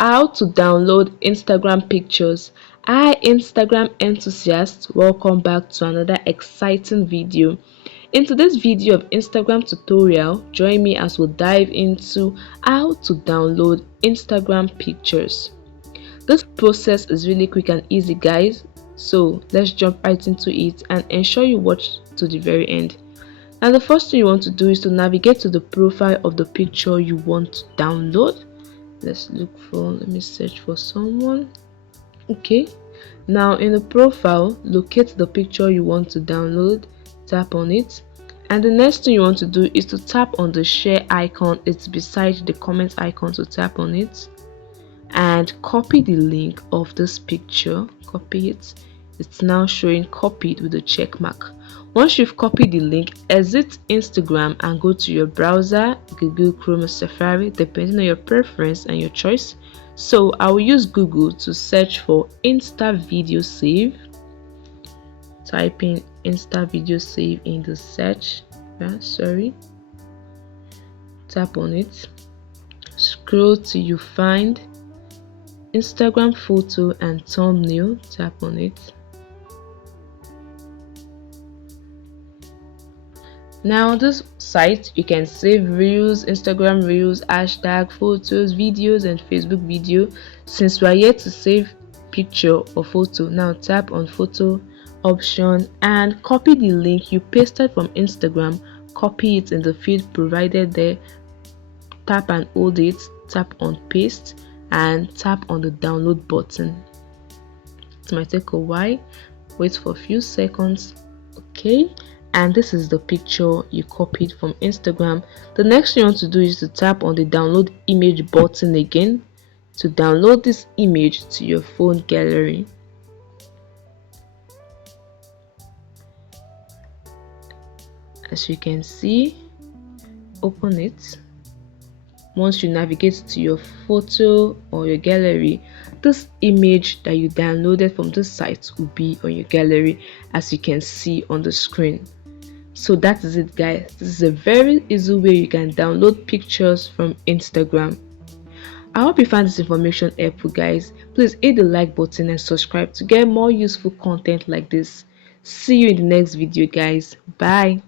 How to download Instagram pictures. Hi Instagram enthusiasts, welcome back to another exciting video. In today's video of Instagram tutorial, join me as we dive into how to download Instagram pictures. This process is really quick and easy, guys, so let's jump right into it and ensure you watch to the very end. And the first thing you want to do is to navigate to the profile of the picture you want to download. Let me search for someone. Okay, now in the profile, locate the picture you want to download, tap on it, and the next thing you want to do is to tap on the share icon. It's beside the comment icon, so tap on it and copy the link of this picture. Copy it. It's now showing copied with a check mark. Once you've copied the link, exit Instagram and go to your browser, Google Chrome or Safari, depending on your preference and your choice. So I will use Google to search for Insta Video Save. Type in Insta Video Save in the search. Tap on it. Scroll till you find Instagram photo and thumbnail. Tap on it. Now this site, you can save reels, Instagram reels, hashtag, photos, videos and Facebook video. Since we are here to save picture or photo, now tap on photo option and copy the link you pasted from Instagram. Copy it in the field provided there. Tap and hold it, tap on paste and tap on the download button. It might take a while, wait for a few seconds. Okay, and this is the picture you copied from Instagram. The next thing you want to do is to tap on the download image button again to download this image to your phone gallery. As you can see, open it. Once you navigate to your photo or your gallery, this image that you downloaded from this site will be on your gallery, as you can see on the screen. So that is it, guys. This is a very easy way you can download pictures from Instagram. I hope you found this information helpful, guys. Please hit the like button and subscribe to get more useful content like this. See you in the next video, guys. Bye.